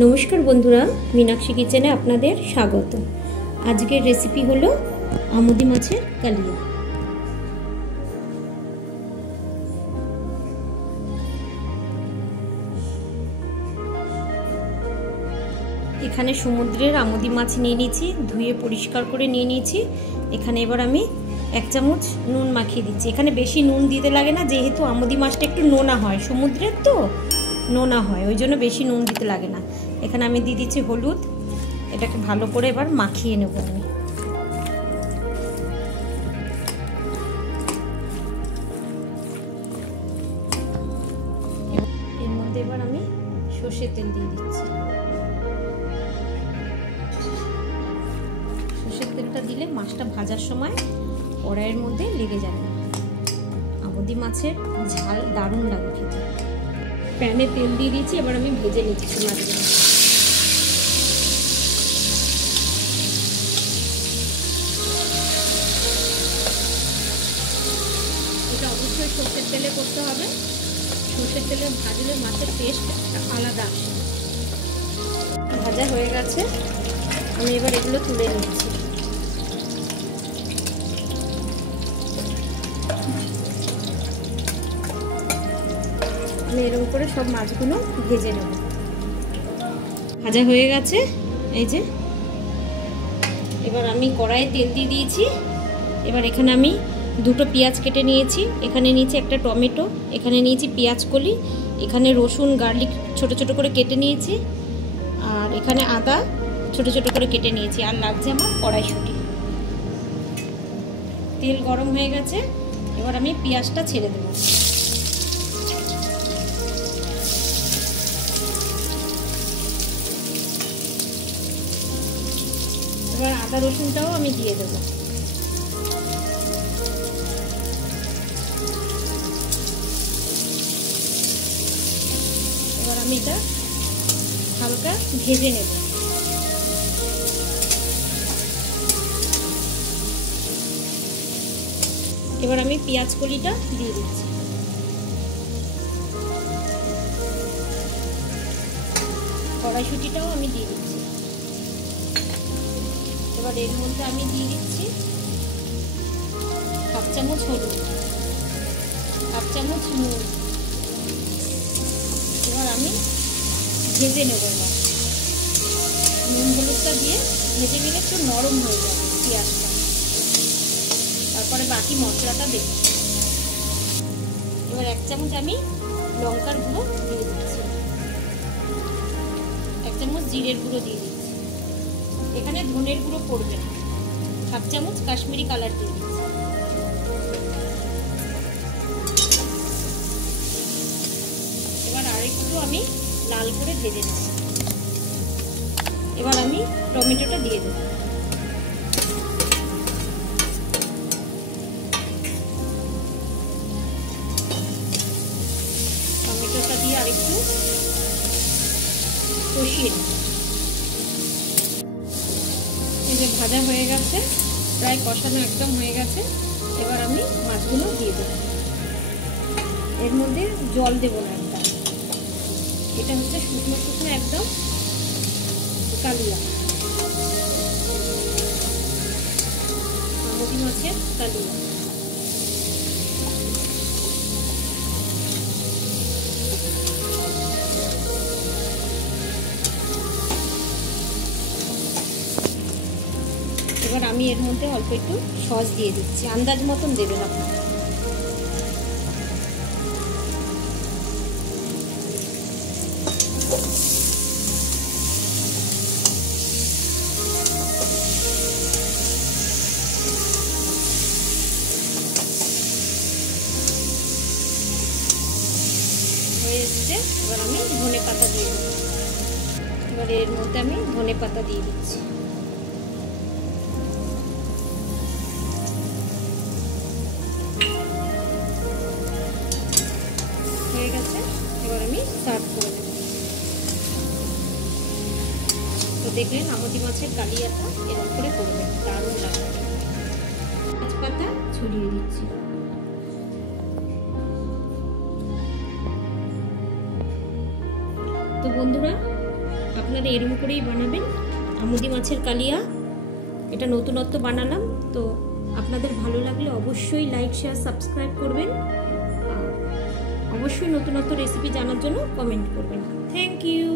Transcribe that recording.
নমস্কার বন্ধুরা, মীনাক্ষী কিচেনে আপনাদের স্বাগত। আজকের রেসিপি হলো আমুদি মাছের কালিয়া। এখানে সমুদ্রের আমুদি মাছ নিয়ে নিয়েছি, ধুয়ে পরিষ্কার করে নিয়ে নিয়েছি। এখানে এবার আমি 1 চামচ নুন মাখিয়ে দিচ্ছি। এখানে বেশি নুন দিতে লাগে না, যেহেতু আমুদি মাছটা একটু নোনা হয়, সমুদ্রের তো নোনা হয়, ওই জন্য বেশি নুন দিতে লাগে না। এখানে আমি দিয়ে দিচ্ছি হলুদ। এটাকে ভালো করে এবার মাখিয়ে নেব আমি। এর মধ্যে এবার আমি সর্ষের তেল দিয়ে দিচ্ছি। সর্ষের তেলটা দিলে মাছটা ভাজার সময় কড়াইয়ের মধ্যে লেগে যাবে না। আমুদি মাছের ঝাল দারুণ লাগে খেতে। প্যানে তেল দিয়ে দিয়েছি, এবার আমি ভেজে নিচ্ছি মাছগুলো। এটা অবশ্যই সর্ষের তেলে করতে হবে। সর্ষের তেলে ভাজলে মাছের টেস্ট আলাদা আসে। ভাজা হয়ে গেছে, আমি এবার এগুলো তুলে নিচ্ছি। আমি এরকম করে সব মাছগুলো ভেজে নেব। ভাজা হয়ে গেছে, এই যে। এবার আমি কড়াইয়ে তেল দিয়ে দিয়েছি। এবার এখানে আমি 2টো পেঁয়াজ কেটে নিয়েছি। এখানে নিয়েছি একটা টমেটো, এখানে নিয়েছি পেঁয়াজ কলি, এখানে রসুন গার্লিক ছোট ছোট করে কেটে নিয়েছি, আর এখানে আদা ছোট ছোট করে কেটে নিয়েছি, আর লাগছে আমার কড়াইশুঁটি। তেল গরম হয়ে গেছে, এবার আমি পেঁয়াজটা ছেড়ে দেব। এবার আদা রসুনটাও আমি দিয়ে দেবো। এবার আমি এটা হালকা ভেজে নেব। এবার আমি পেঁয়াজ কলিটা দিয়ে দিচ্ছি। কড়াইশুঁটিটাও আমি দিয়ে দিচ্ছি। এবার এর মধ্যে আমি দিয়ে দিচ্ছি 1/2 চামচ হলুদ, 1/2 চামচ নুন। এবার আমি ভেজে নেব। এবার নুন হলুদটা দিয়ে ভেজে নিলে একটু নরম হয়ে যাবে পেঁয়াজটা। তারপরে বাকি মশলাটা দেব। এবার 1 চামচ আমি লঙ্কার গুঁড়ো দিয়ে দিচ্ছি, 1 চামচ জিরের গুঁড়ো দিয়ে দিচ্ছি। এখানে ধনের গুঁড়ো পড়বে না। 1/2 চামচ কাশ্মীরি কালার দিয়ে দিচ্ছি। এবার আরেকটু আমি লাল করে ভেজে নেব। এবার আমি টমেটোটা দিয়ে দেব। টমেটোটা দিয়ে আরেকটু কষিয়ে নেব। এই যে ভাজা হয়ে গেছে, প্রায় কষানো একদম হয়ে গেছে। এবার আমি মাছগুলো দিয়ে দেব। এর মধ্যে জল দেব না একদম। এটা হচ্ছে শুকনো শুকনো একদম কালিয়া, আমুদি মাছের কালিয়া। এবার আমি এর মধ্যে অল্প একটু সস দিয়ে দিচ্ছি, আন্দাজ মতন দেবেন আপনারা। হয়ে এসছে, এবার আমি ধনে পাতা দিয়ে দেবো। এবার এর মধ্যে আমি ধনে পাতা দিয়ে দিচ্ছি। হয়ে গেছে, এবার আমি সার্ভ করে দেব। তো দেখলেন আমুদি মাছের কালিয়াটা এরকম করে করবেন, দারুণ লাগবে। তেজপাতা ছড়িয়ে দিচ্ছি। তো বন্ধুরা আপনারা এরকম করেই বানাবেন আমুদি মাছের কালিয়া। এটা নতুনত্ব বানালাম, তো আপনাদের ভালো লাগলে অবশ্যই লাইক শেয়ার সাবস্ক্রাইব করবেন। অবশ্যই নতুনত্ব রেসিপি জানার জন্য কমেন্ট করবেন। Thank you.